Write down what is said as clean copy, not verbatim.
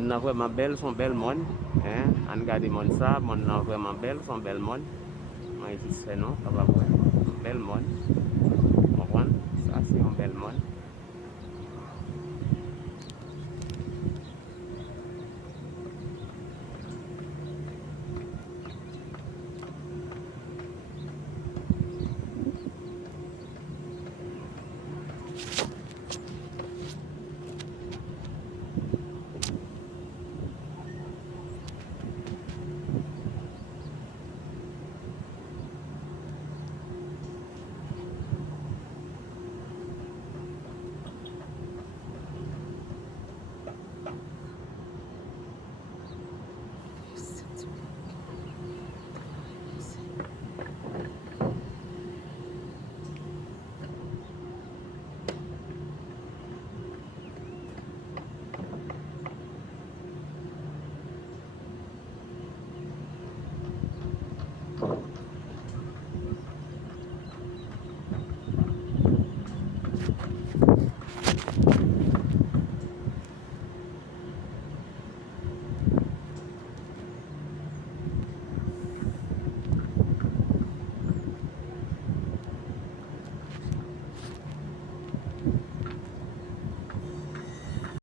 Mon nan vreman bel, son bel mon. An gade mon sa, mon nan vreman bel, son bel mon. Mwen jis fè non, kapap wè. Bel mon.